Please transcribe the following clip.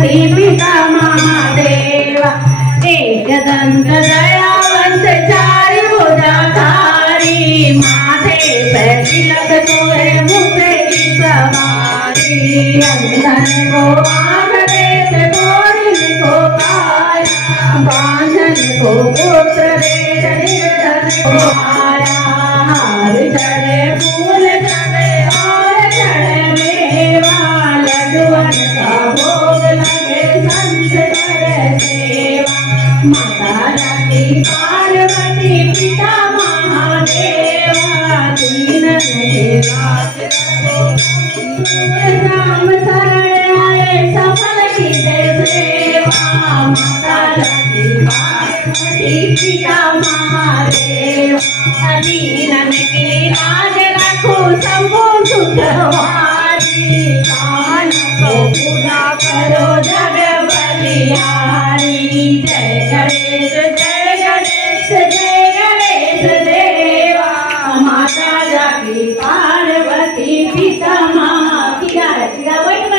पार्वती पिता महादेवा। एकदंत दयावंत चारि भुजाधारी, माथे पे तिलक सोए मुझे की सवारी। अंधन को आँख देत गोरिन को काया, बांझन को पुत्र देत निर्धन को माया। हार चढ़े फूल चढ़े और चढ़े मेवा, लड्डुअन का भोग लगे संत करे सेवा। माता रानी पार्वती पिता महादेवा, दीनन के राज रघो राम शरण आए सफल की सेवा। माता रानी पार्वती पिता महादेवा, दीनन की लाज रखो सबको सुखवारी। कान को पूरा करो जग बलिहारी। जय गणेश जय गणेश जय गणेश देवा, माता जाकी पार्वती पिता महादेवा।